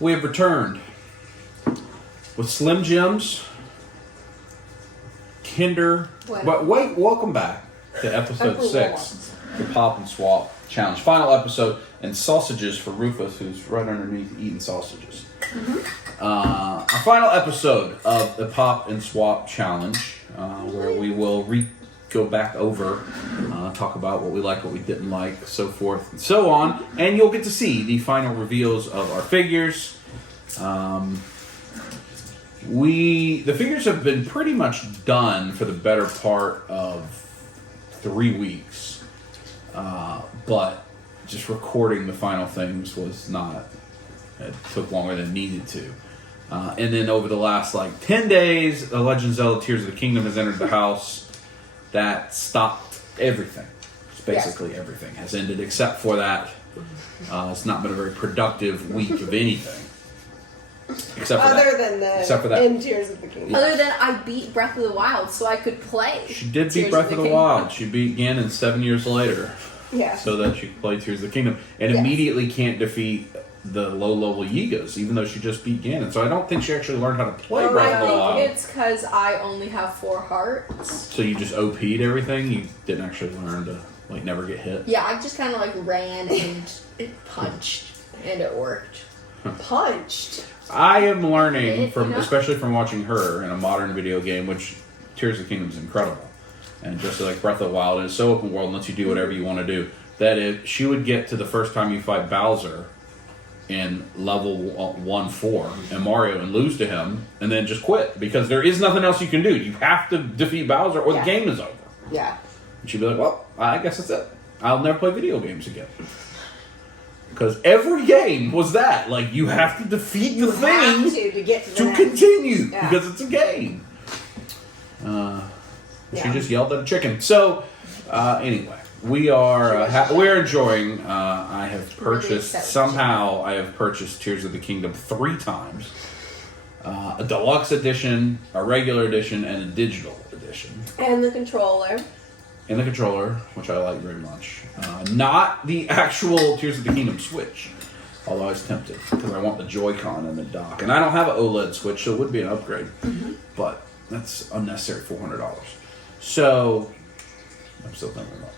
We have returned with Slim Jims, Kinder. But wait, welcome back to episode 6, the Pop and Swap Challenge. Final episode, and sausages for Rufus, who's right underneath eating sausages. Our final episode of the Pop and Swap Challenge, where we will go back over, talk about what we like, what we didn't like, so forth and so on, and you'll get to see the final reveals of our figures. The figures have been pretty much done for the better part of 3 weeks, but just recording the final things was not. It took longer than it needed to. And then over the last 10 days, The Legend of Zelda Tears of the Kingdom has entered the house. That stopped everything. Just basically everything has ended except for that. It's not been a very productive week of anything. Except for that. In Tears of the Kingdom. Other than I beat Breath of the Wild so I could play. She did beat Breath of the Wild. She beat Ganon 7 years later. Yeah. So that she could play Tears of the Kingdom. And immediately can't defeat the low-level Yigas, even though she just beat Ganon. So I don't think she actually learned how to play Breath of the Wild. I think it's because I only have 4 hearts. So you just OP'd everything? You didn't actually learn to, never get hit? Yeah, I just kind of, ran and punched, and it worked. Punched? I am learning, especially from watching her in a modern video game, which Tears of the Kingdom is incredible. And just like Breath of the Wild, it's so open world and lets you do whatever you want to do. That if she would get to the first time you fight Bowser in level 1-4 and Mario and lose to him and then just quit because there is nothing else you can do. You have to defeat Bowser or the game is over. Yeah. And she'd be like, well, I guess that's it. I'll never play video games again. Because every game was that. You have to defeat the thing to get to to continue because it's a game. She just yelled at a chicken. So, anyway. We're enjoying. I have purchased Tears of the Kingdom 3 times. A deluxe edition, a regular edition, and a digital edition. And the controller. Which I like very much. Not the actual Tears of the Kingdom Switch, although I was tempted because I want the Joy-Con and the dock. And I don't have an OLED Switch, so it would be an upgrade. But that's unnecessary, $400. So I'm still thinking about it.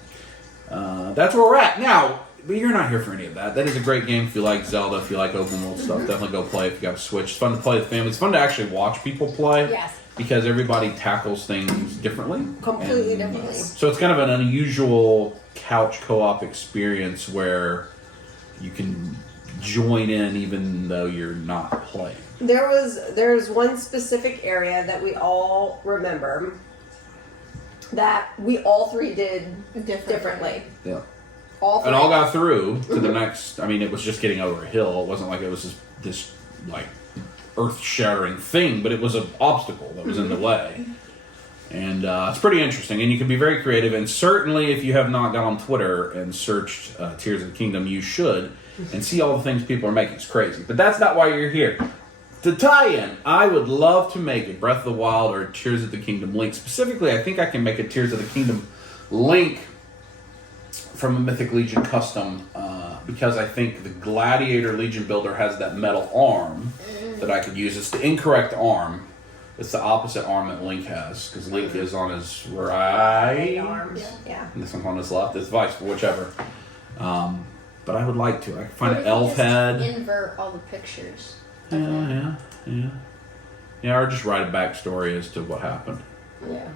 That's where we're at. Now, but you're not here for any of that. That is a great game if you like Zelda, if you like open world stuff. Definitely go play if you got a Switch. It's fun to play with family. It's fun to actually watch people play. Yes. Because everybody tackles things differently. Completely differently. So it's kind of an unusual couch co-op experience where you can join in even though you're not playing. There's one specific area that we all remember that we all 3 did differently. Yeah. All 3. And all got through to the next. I mean, it was just getting over a hill. It wasn't like it was this earth-shattering thing, but it was an obstacle that was in the way. And it's pretty interesting. And you can be very creative. And certainly, if you have not gone on Twitter and searched Tears of the Kingdom, you should and see all the things people are making. It's crazy. But that's not why you're here. To tie in, I would love to make a Breath of the Wild or Tears of the Kingdom Link. Specifically, I think I can make a Tears of the Kingdom Link from a Mythic Legion custom because I think the Gladiator Legion builder has that metal arm that I could use. It's the incorrect arm. It's the opposite arm that Link has because Link is on his right arm. Yeah. And this one's on his left. It's vice, whichever. But I would like to. I could find an elf head. Invert all the pictures. Yeah, or just write a backstory as to what happened. Yeah.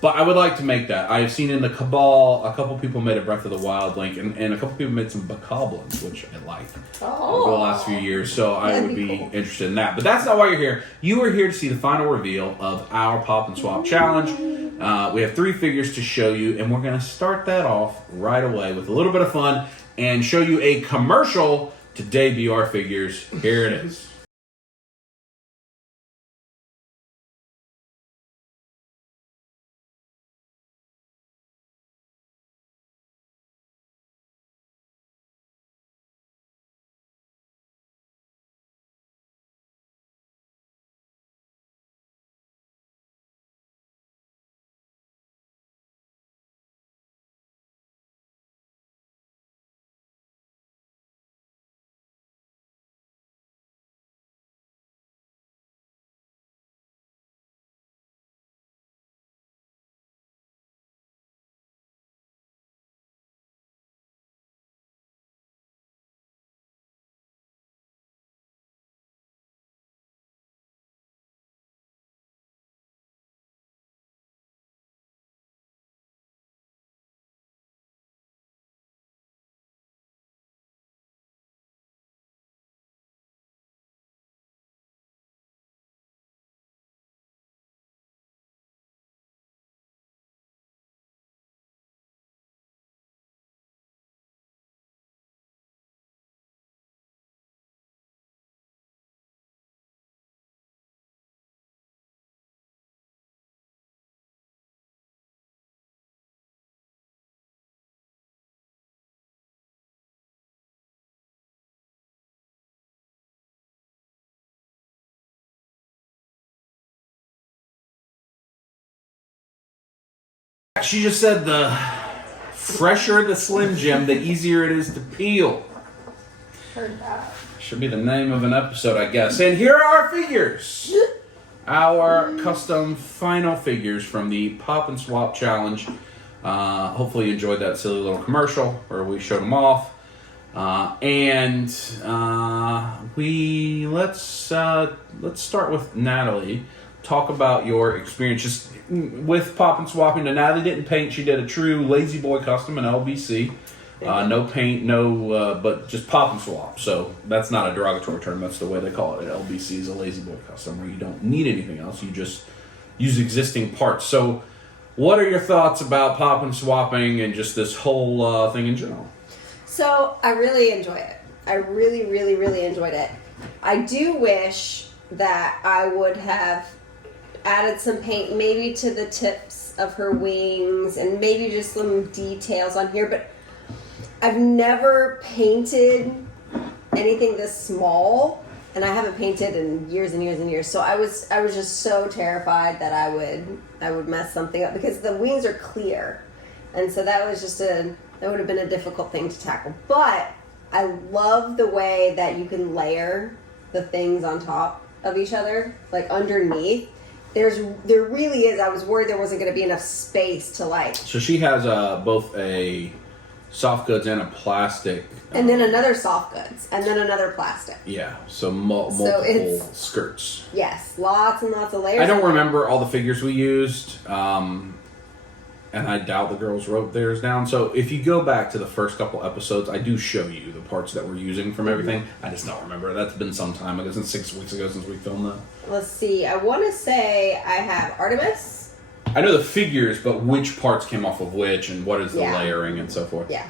But I would like to make that. I've seen in the Cabal, a couple people made a Breath of the Wild link, and a couple people made some Bokoblins, which I liked over the last few years. So I would be interested in that. But that's not why you're here. You are here to see the final reveal of our Pop and Swap Challenge. We have 3 figures to show you, and we're going to start that off right away with a little bit of fun and show you a commercial to debut our figures. Here it is. She just said the fresher the Slim Jim, the easier it is to peel. Heard that. Should be the name of an episode, I guess. And here are our figures. Our custom final figures from the Pop and Swap Challenge. Hopefully you enjoyed that silly little commercial where we showed them off. Let's start with Natalie. Talk about your experience just with Pop and Swapping. Now, Natalie didn't paint. She did a true Lazy Boy custom in LBC. No paint, but just Pop and Swap. So that's not a derogatory term. That's the way they call it. LBC is a Lazy Boy custom where you don't need anything else. You just use existing parts. So what are your thoughts about Pop and Swapping and just this whole thing in general? So I really enjoy it. I really, really, really enjoyed it. I do wish that I would have added some paint maybe to the tips of her wings and maybe just some details on here, but I've never painted anything this small, and I haven't painted in years and years and years. So I was just so terrified that I would mess something up because the wings are clear, and so that was just that would have been a difficult thing to tackle. But I love the way that you can layer the things on top of each other, like underneath. There really is. I was worried there wasn't going to be enough space to like. So she has both a soft goods and a plastic. And then another soft goods, and then another plastic. Yeah, so multiple skirts. Yes, lots and lots of layers. I don't remember all the figures we used, and I doubt the girls wrote theirs down. So if you go back to the first couple episodes, I do show you the parts that we're using from everything. I just don't remember. That's been some time ago, since 6 weeks ago since we filmed that. Let's see. I want to say I have Artemis. I know the figures, but which parts came off of which, and what is the layering and so forth. Yeah.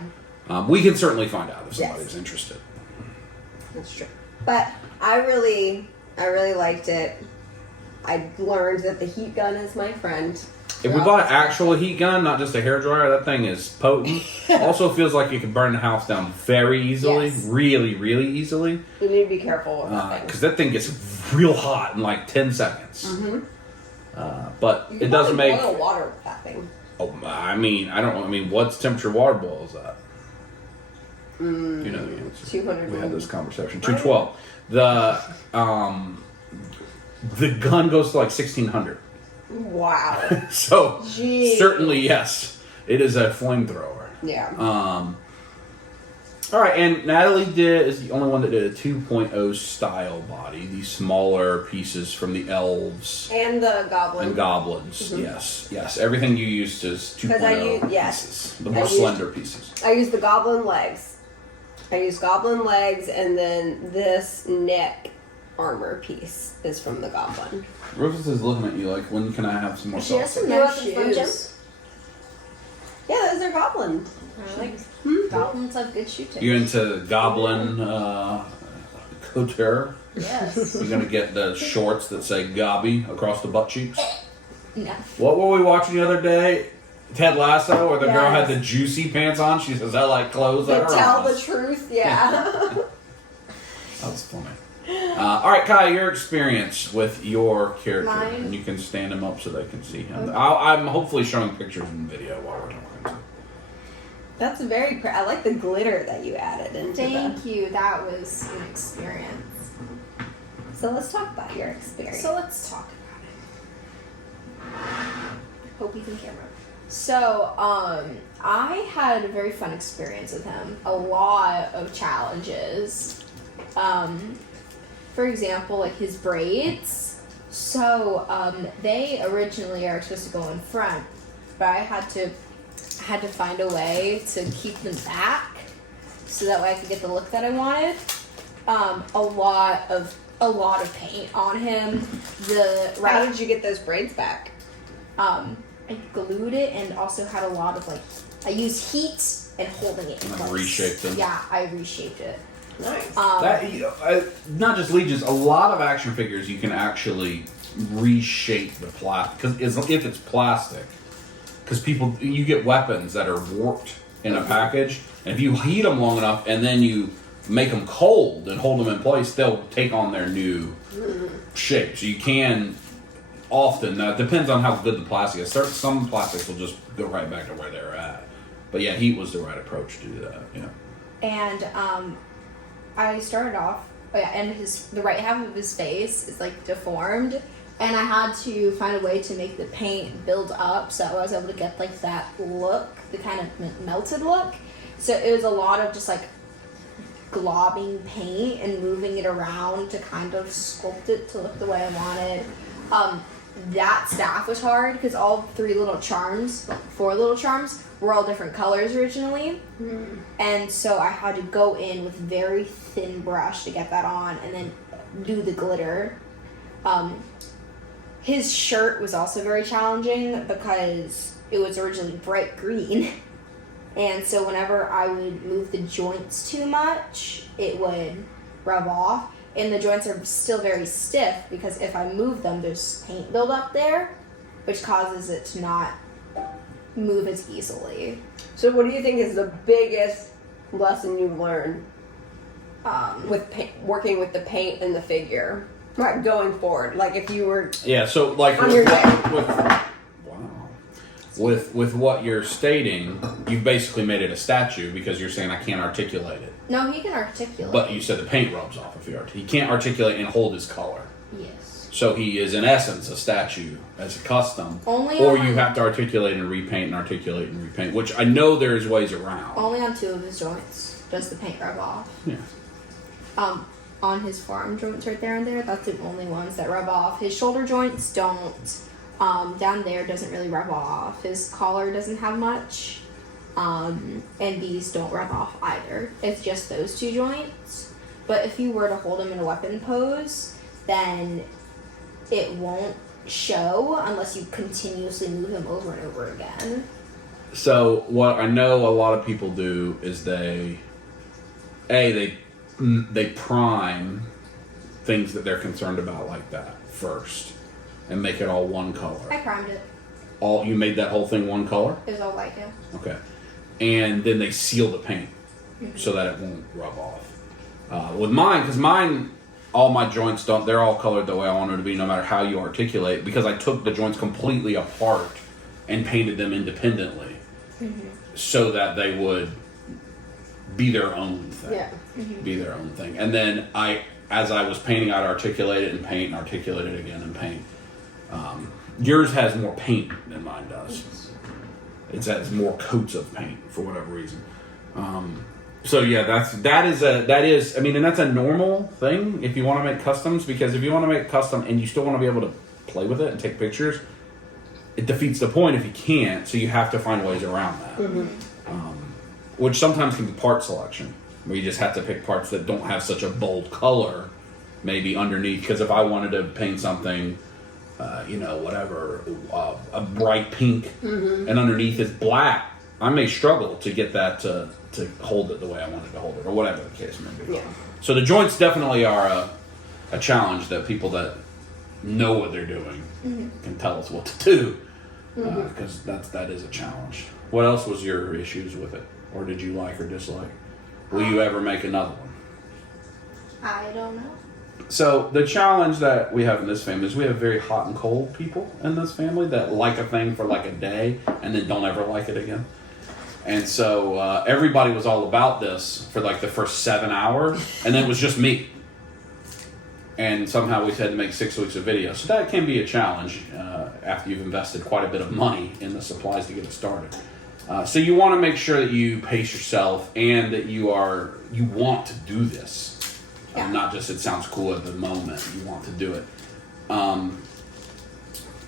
We can certainly find out if somebody's interested. That's true. But I really liked it. I learned that the heat gun is my friend. If we bought an actual heat gun, not just a hairdryer, that thing is potent. Also feels like you can burn the house down very easily. Yes. Really, really easily. You need to be careful with that thing. Because that thing gets real hot in like 10 seconds. Mm-hmm. But it doesn't make... boil water with that thing. Oh, I mean, what's temperature water boils at? You know the answer. 200. We had this conversation. 212. The gun goes to like 1600. Wow. So Jeez. certainly yes, it is a flamethrower. Yeah. All right, and Natalie is the only one that did a 2.0 style body. These smaller pieces from the elves And the goblin. and goblins. Mm-hmm. Yes. Everything you used is 2.0 pieces. The more slender pieces. I used the goblin legs. And then this neck armor piece is from the goblin. Rufus is looking at you like, when can I have some more She has sauce? some You nice want some shoes. Yeah, those are goblin. I like goblins have good shoe tips. You into goblin couture? Yes. You're going to get the shorts that say Gobby across the butt cheeks? No. What were we watching the other day? Ted Lasso, where the girl had Yes. the juicy pants on. She says, I like clothes To that are tell the honest. truth, yeah. That was funny. All right, Kai, your experience with your character. Mine? And you can stand him up so they can see him. I'm hopefully showing pictures and video while we're talking. That's very I like the glitter that you added into Thank you. That was an experience. So let's talk about your experience. So let's talk about it. Hope you can camera. So, I had a very fun experience with him. A lot of challenges. For example, like his braids. So, they originally are supposed to go in front, but I had to find a way to keep them back so that way I could get the look that I wanted. A lot of paint on him. How did you get those braids back? I glued it and also had a lot of I used heat and holding it in Like place. reshaped them? Yeah, I reshaped it. Nice. Not just Legions, a lot of action figures you can actually reshape the plastic. Because if it's plastic, because you get weapons that are warped in a package, and if you heat them long enough and then you make them cold and hold them in place, they'll take on their new shape. So you can often. Now, it depends on how good the plastic is. Some plastics will just go right back to where they're at. But yeah, heat was the right approach to do that. Yeah. And I started off, and the right half of his face is like deformed, and I had to find a way to make the paint build up so I was able to get like that look, the kind of melted look. So it was a lot of just like globbing paint and moving it around to kind of sculpt it to look the way I wanted. That staff was hard because all 4 little charms were all different colors originally. And so I had to go in with very thin brush to get that on and then do the glitter. His shirt was also very challenging because it was originally bright green. And so whenever I would move the joints too much, it would rub off. And the joints are still very stiff because if I move them, there's paint buildup there, which causes it to not move as easily. So what do you think is the biggest lesson you've learned with working with the paint and the figure? Right, going forward. Like if you were... Yeah, so like on your with what you're stating, you've basically made it a statue because you're saying I can't articulate it. No, he can articulate. But you said the paint rubs off if he can't articulate and hold his color. Yes. So he is in essence a statue as a custom. Only or on, you have to articulate and repaint and articulate and repaint, which I know there's ways around. Only on 2 of his joints does the paint rub off. Yeah. On his forearm joints right there and there, that's the only ones that rub off. His shoulder joints don't. Down there doesn't really rub off. His collar doesn't have much. And these don't rub off either. It's just those 2 joints. But if you were to hold him in a weapon pose, then it won't show unless you continuously move him over and over again. So what I know a lot of people do is they prime things that they're concerned about like that first and make it all one color. I primed it. You made that whole thing one color? It was all white, yeah. Okay. And then they seal the paint so that it won't rub off. With mine, because mine, all my joints they're all colored the way I want them to be no matter how you articulate, because I took the joints completely apart and painted them independently so that they would be their own thing. Yeah. Be their own thing. And then as I was painting, I'd articulate it and paint and articulate it again and paint. Yours has more paint than mine does. It has more coats of paint for whatever reason. So yeah, that is. I mean, and that's a normal thing if you want to make customs, because if you want to make custom and you still want to be able to play with it and take pictures, it defeats the point if you can't. So you have to find ways around that, which sometimes can be part selection, where you just have to pick parts that don't have such a bold color, maybe underneath. Because if I wanted to paint something, a bright pink, and underneath is black, I may struggle to get that to hold it the way I wanted to hold it, or whatever the case may be. Yeah. So the joints definitely are a challenge that people that know what they're doing can tell us what to do, because that is a challenge. What else was your issues with it, or did you like or dislike? Will you ever make another one? I don't know. So the challenge that we have in this family is we have very hot and cold people in this family that like a thing for like a day and then don't ever like it again. And so everybody was all about this for like the first 7 hours, and then it was just me. And somehow we had to make 6 weeks of video. So that can be a challenge after you've invested quite a bit of money in the supplies to get it started. So you want to make sure that you pace yourself and that you want to do this. Yeah. Not just it sounds cool at the moment. You want to do it.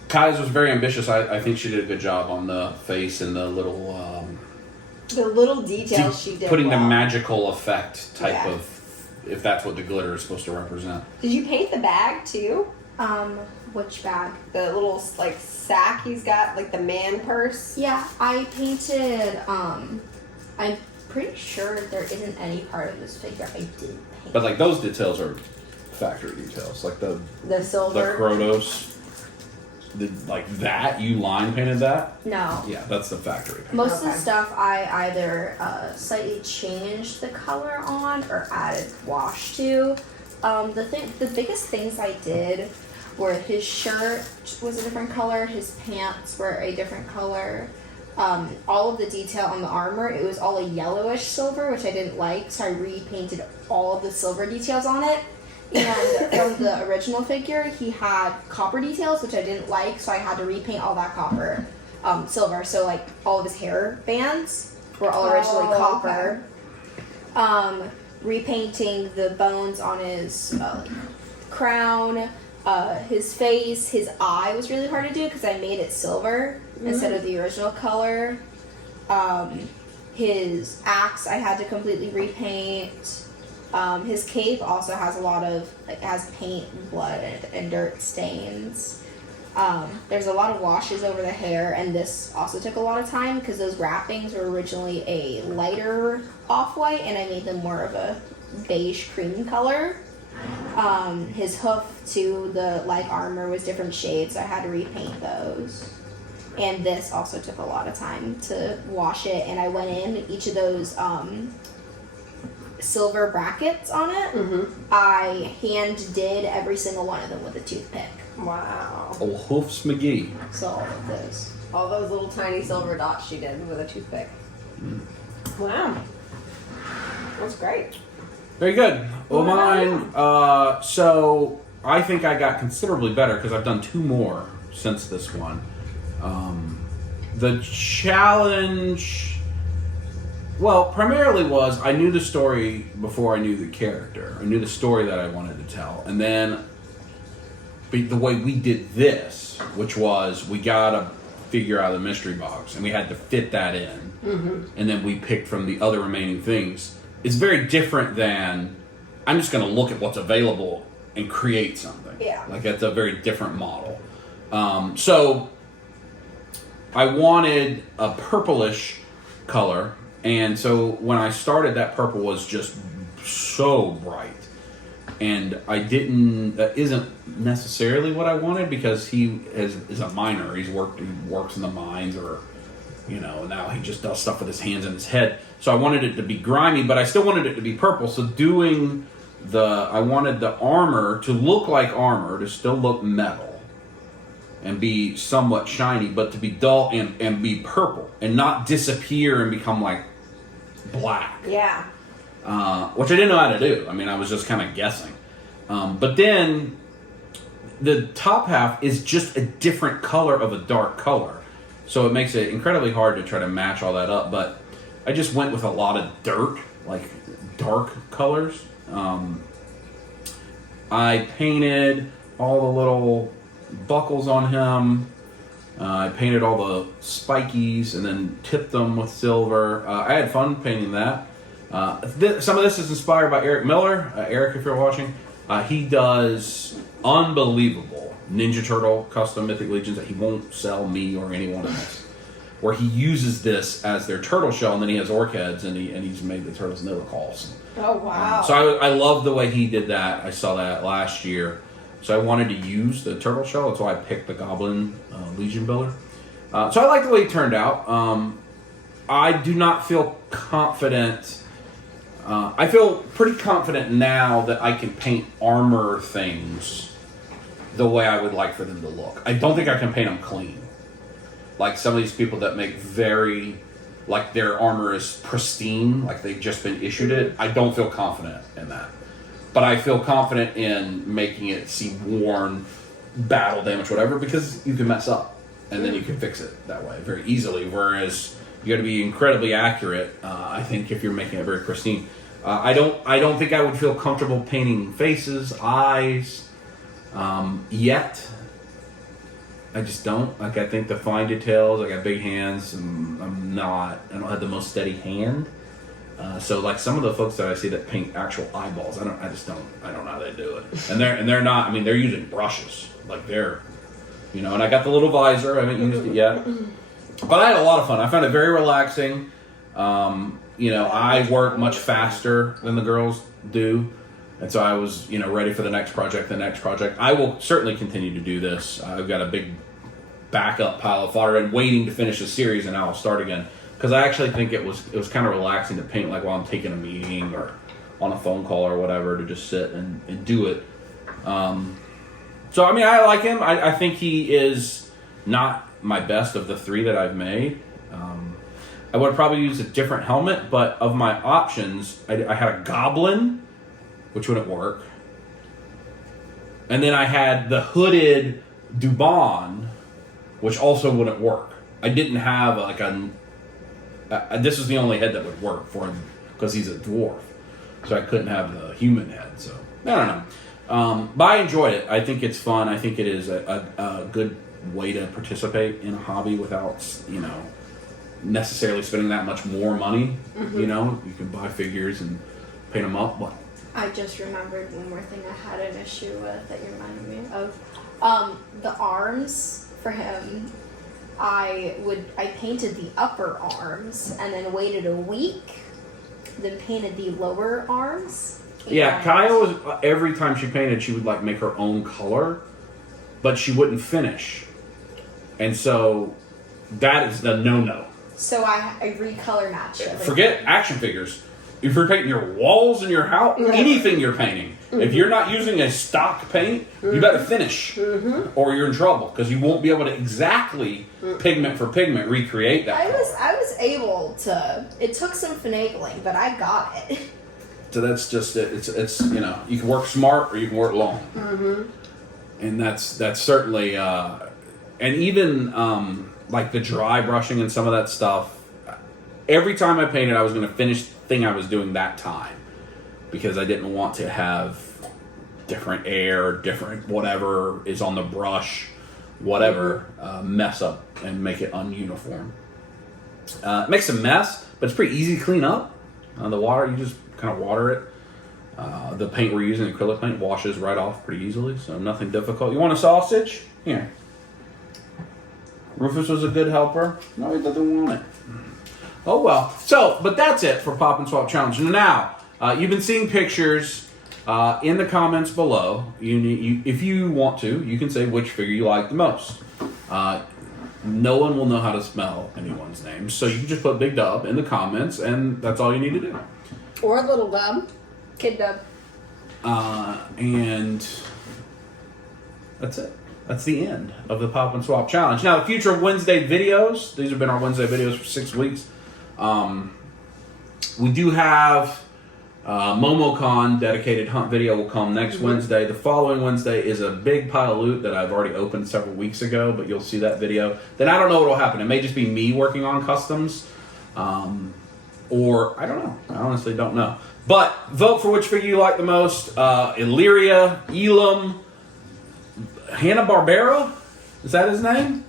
Kai's was very ambitious. I think she did a good job on the face and the little... the little details she did. Putting the well. magical effect type Yeah. of... If that's what the glitter is supposed to represent. Did you paint the bag too? Which bag? The little like sack he's got, like the man purse. Yeah, I painted, I'm pretty sure there isn't any part of this figure I did paint. But like those details are factory details. Like the silver. Kronos. Like that, you line painted that? No. Yeah, that's the factory paint. Most of the Okay. stuff I either slightly changed the color on or added wash to. The biggest things I did where his shirt was a different color, his pants were a different color. All of the detail on the armor, it was all a yellowish silver, which I didn't like, so I repainted all of the silver details on it. And from the original figure, he had copper details, which I didn't like, so I had to repaint all that copper silver. So like all of his hair bands were all originally copper. Okay. Repainting the bones on his crown, his face, his eye was really hard to do because I made it silver instead of the original color. His axe I had to completely repaint. His cape also has a lot of, has paint, blood, and dirt stains. There's a lot of washes over the hair, and this also took a lot of time because those wrappings were originally a lighter off-white, and I made them more of a beige cream color. His hoof to the like armor was different shades, so I had to repaint those. And this also took a lot of time to wash it, and I went in each of those silver brackets on it. I hand did every single one of them with a toothpick. Wow. Old Hoofs McGee. So all of those. All those little tiny silver dots she did with a toothpick. Wow. That's great. Very good. Well, mine, so I think I got considerably better because I've done 2 more since this one. The challenge, well, primarily was I knew the story before I knew the character. I knew the story that I wanted to tell. And then the way we did this, which was we got a figure out of the mystery box and we had to fit that in. And then we picked from the other remaining things. It's very different than I'm just going to look at what's available and create something. Yeah. Like that's a very different model. So I wanted a purplish color, and so when I started, that purple was just so bright, and I didn't. That isn't necessarily what I wanted because he is a miner. He works in the mines, or now he just does stuff with his hands and his head. So I wanted it to be grimy, but I still wanted it to be purple. So I wanted the armor to look like armor, to still look metal, and be somewhat shiny, but to be dull and be purple, and not disappear and become like black. Yeah. Which I didn't know how to do. I mean, I was just kind of guessing. But then the top half is just a different color of a dark color. So it makes it incredibly hard to try to match all that up. But I just went with a lot of dirt, like dark colors. I painted all the little buckles on him. I painted all the spikies and then tipped them with silver. I had fun painting that. Some of this is inspired by Eric Miller. Eric, if you're watching, he does unbelievable Ninja Turtle custom Mythic Legions that he won't sell me or anyone else. Where he uses this as their turtle shell, and then he has orc heads, and he's made the turtles, and they look awesome. Oh, wow. So I love the way he did that. I saw that last year. So I wanted to use the turtle shell. That's why I picked the Goblin Legion Builder. So I like the way it turned out. I do not feel confident. I feel pretty confident now that I can paint armor things the way I would like for them to look. I don't think I can paint them clean. Like some of these people that make like their armor is pristine, like they've just been issued it. I don't feel confident in that. But I feel confident in making it seem worn, battle damage, whatever, because you can mess up and then you can fix it that way very easily. Whereas you got to be incredibly accurate. I think if you're making it very pristine, I don't think I would feel comfortable painting faces, eyes, yet. I just don't. Like I think the fine details. I got big hands, and I don't have the most steady hand. So like some of the folks that I see that paint actual eyeballs, I don't know how they do it. And they're not, I mean, they're using brushes. Like they're, and I got the little visor, I haven't used it yet. But I had a lot of fun. I found it very relaxing. I work much faster than the girls do. And so I was, ready for the next project. I will certainly continue to do this. I've got a big backup pile of fodder and waiting to finish the series, and I'll start again. Because I actually think it was kind of relaxing to paint, like while I'm taking a meeting or on a phone call or whatever, to just sit and do it. So, I mean, I like him. I think he is not my best of the 3 that I've made. I would probably use a different helmet, but of my options, I had a Goblin, which wouldn't work. And then I had the hooded Dubon, which also wouldn't work. I didn't have like this is the only head that would work for him because he's a dwarf. So I couldn't have the human head. So, I don't know. But I enjoyed it. I think it's fun. I think it is a good way to participate in a hobby without, necessarily spending that much more money. You can buy figures and paint them up. But I just remembered one more thing I had an issue with that you reminded me of. The arms for him. I painted the upper arms and then waited a week, then painted the lower arms. yeah, Kyle was every time she painted, she would like make her own color, but she wouldn't finish, and so that is the no-no. So I recolor matched everything. Forget action figures. If you're painting your walls in your house, anything you're painting, if you're not using a stock paint, you better finish, or you're in trouble because you won't be able to exactly pigment for pigment recreate that. I was able to. It took some finagling, but I got it. So that's just it. It's you can work smart or you can work long, and that's certainly and even like the dry brushing and some of that stuff. Every time I painted, I was going to finish the thing I was doing that time because I didn't want to have different air, different whatever is on the brush, whatever, mess up and make it ununiform. It makes a mess, but it's pretty easy to clean up. The water, you just kind of water it. The paint we're using, acrylic paint, washes right off pretty easily, so nothing difficult. You want a sausage? Here. Rufus was a good helper. No, he doesn't want it. Oh well. So, but that's it for Pop and Swap Challenge. Now, you've been seeing pictures in the comments below. If you want to, you can say which figure you like the most. No one will know how to spell anyone's name, so you can just put Big Dub in the comments, and that's all you need to do. Or Little Dub. Kid Dub. And that's it. That's the end of the Pop and Swap Challenge. Now, the future Wednesday videos, these have been our Wednesday videos for 6 weeks. We do have MomoCon dedicated hunt video will come next Wednesday. The following Wednesday is a big pile of loot that I've already opened several weeks ago, but you'll see that video. Then I don't know what will happen. It may just be me working on customs, or I don't know. I honestly don't know. But vote for which figure you like the most. Illyria, Elam, Hanna-Barbera? Is that his name?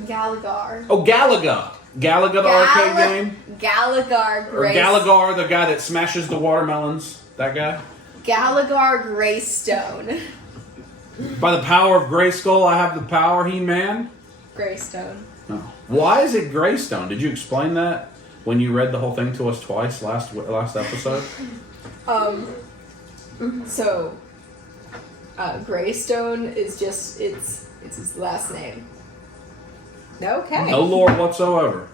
Galagar. Oh, Galaga. Galaga, the arcade game? Galagar Or Galagar, the guy that smashes the watermelons. That guy? Galagar Greystone. By the power of Grayskull, I have the power, He-Man? Greystone. No. Why is it Greystone? Did you explain that when you read the whole thing to us twice last episode? So, Greystone is just, it's his last name. Okay. No lore whatsoever.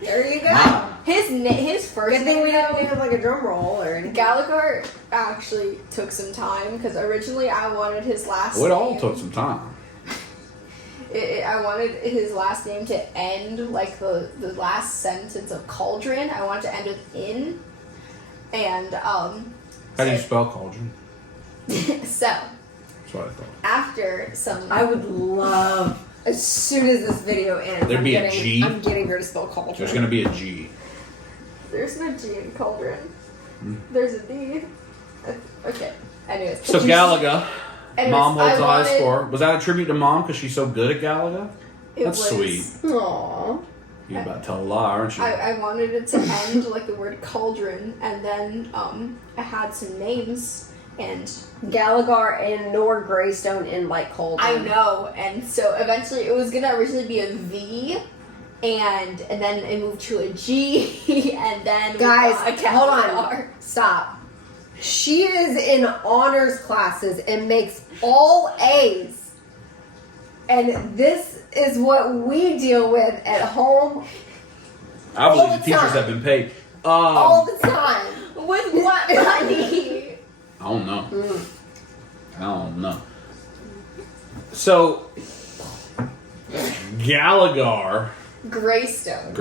There you go. Wow. His first Good thing name, we didn't though, have like a drum roll or anything. Gallagher actually took some time because originally I wanted his last Well, it name. all took some time. I wanted his last name to end like the last sentence of cauldron. I wanted to end with in. And How do you spell cauldron? so That's what I thought. after some I would love, as soon as this video ends, There'd be a G? I'm getting her to spell cauldron. There's going to be a G. there's no G in cauldron. There's a D. Okay. Anyways. So Galaga, Anyways, Mom holds I the high wanted- score. Was that a tribute to Mom because she's so good at Galaga? It That's was- sweet. Aww. You're about to tell a lie, aren't you? I wanted it to end like the word cauldron, and then I had some names, and Galagar and Nor Greystone in like cauldron. I know, and so eventually it was gonna originally be a V, and then it moved to a G, and then we Guys, got a hold capital on. R. Stop. She is in honors classes and makes all A's. And this is what we deal with at home I believe all the the teachers time. have been paid. all the time. With what money? I don't know. I don't know. So, Gallagher Greystone.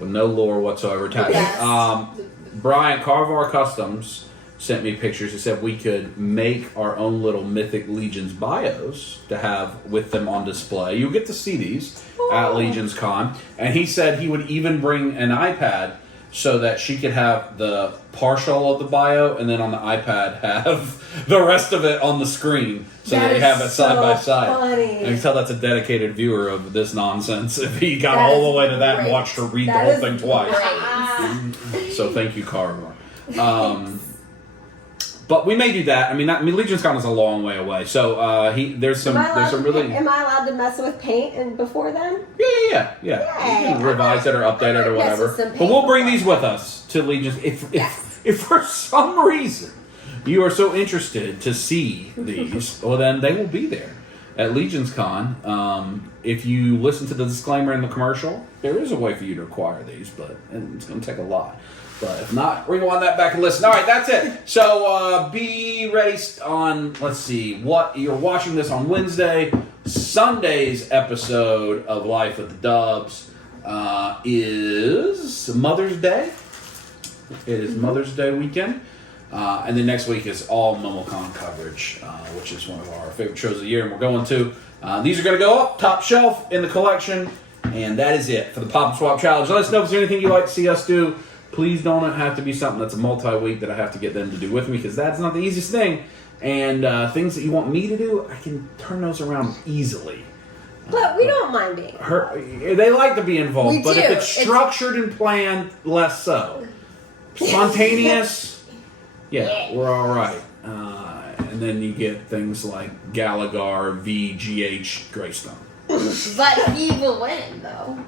with no lore whatsoever attached. Yes. Brian Carvar Customs sent me pictures. He said we could make our own little Mythic Legions bios to have with them on display. You'll get to see these at Legions Con. And he said he would even bring an iPad so that she could have the partial of the bio and then on the iPad have the rest of it on the screen so that they have it side by side. Funny. I can tell that's a dedicated viewer of this nonsense if he got all the way to that and watched her read the whole thing twice. So thank you, Carver. But we may do that. I mean, Legion's Con is a long way away. So there's some really. Am I allowed to mess with paint and before then? Yeah. You can revise it or update it or whatever. But we'll bring these with us to Legions. If for some reason you are so interested to see these, well then they will be there at Legion's Con. If you listen to the disclaimer in the commercial, there is a way for you to acquire these, but it's going to take a lot. But if not, rewind that back and listen. All right, that's it. So be ready on, let's see, what you're watching this on Wednesday. Sunday's episode of Life with the Dubs is Mother's Day. It is Mother's Day weekend. And then next week is all MomoCon coverage, which is one of our favorite shows of the year. And we're going to, these are going to go up top shelf in the collection. And that is it for the Pop and Swap Challenge. Let us know if there's anything you'd like to see us do. Please don't have to be something that's a multi-week that I have to get them to do with me because that's not the easiest thing. And things that you want me to do, I can turn those around easily. But we don't mind being involved. They like to be involved, We but do. if it's structured and planned, less so. Spontaneous, we're all right. And then you get things like Gallagher v. GH Greystone. But he will win, though.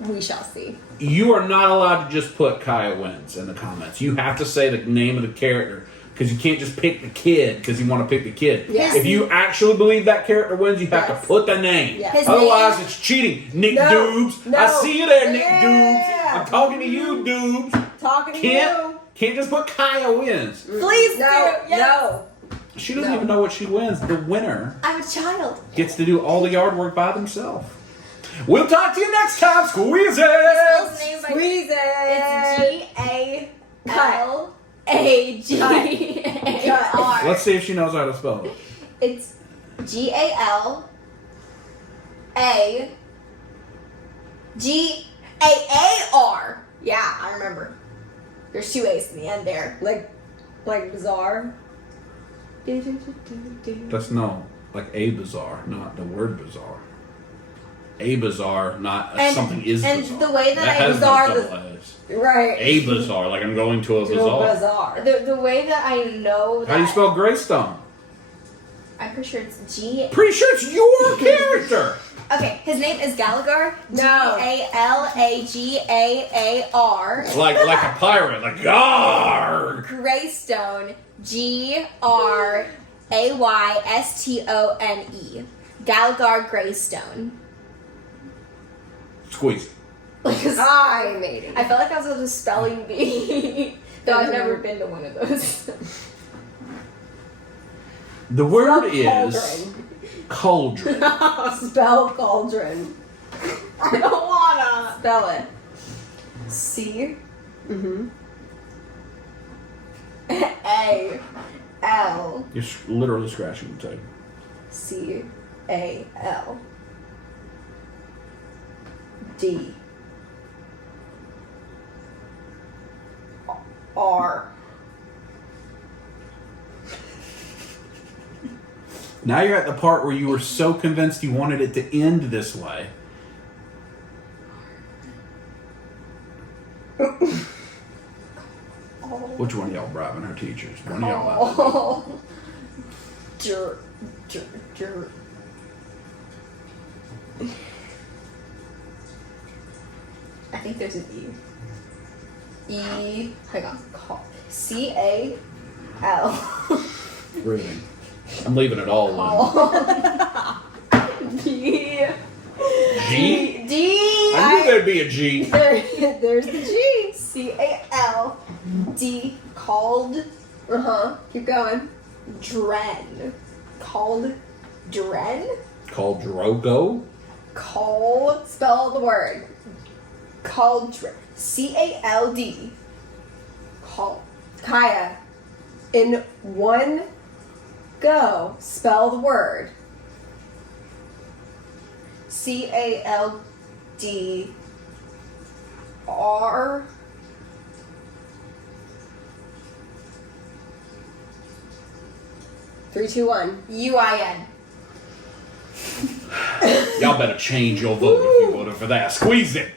We shall see. You are not allowed to just put Kaya wins in the comments. You have to say the name of the character because you can't just pick the kid because you want to pick the kid. Yes. If you actually believe that character wins, you have to put the name. Yes. Otherwise, it's cheating. Nick Doobs. No. I see you there, Nick Yeah. Doobs. I'm talking to you, Doobs. Talking to you. Can't just put Kaya wins. Please No. do. Yes. She doesn't even know what she wins. The winner I'm a child. gets to do all the yard work by themselves. We'll talk to you next time. Squeeze it. His name Squeeze it. it's Gallagr. Let's see if she knows how to spell it. It's Gallagr. Yeah, I remember. There's two A's in the end there. Like bizarre. That's no, like a bizarre, not the word bizarre. A bizarre, not And- something is and bizarre. the way that I has bizarre no the- double A's. Right. A bizarre, like I'm going to a To bazaar. a bizarre. The way that I know that How do you spell Greystone? I'm pretty sure it's G. Pretty sure it's your character. Okay, his name is Gallagher. No. Gallagr. Like a pirate, like Garg. Greystone. Graystone. Gallagher Greystone. Squeeze. Like a I made it. I felt like I was a spelling bee. Though I've never been to one of those. The word is cauldron. Spell cauldron. I don't wanna. Spell it. C. Mm-hmm. A. L. You're literally scratching the tape. C-A-L. D. R. Now you're at the part where you were so convinced you wanted it to end this way. Which one of y'all bribing her teachers? One of y'all. Oh. Jer. I think there's an E. Hang on. C-A-L. Ruining. I'm leaving it all alone. D. G? D. I knew there'd be a G. There's the G. C-A-L-D. Called Uh-huh. Keep going. Dren. Called Dren? Called Drogo. Spell the word. Cauldron. C-A-L-D. Kaya, in one go, spell the word. C-A-L-D-R. Three, two, one. U-I-N. Y'all better change your vote if you voted for that. Squeeze it.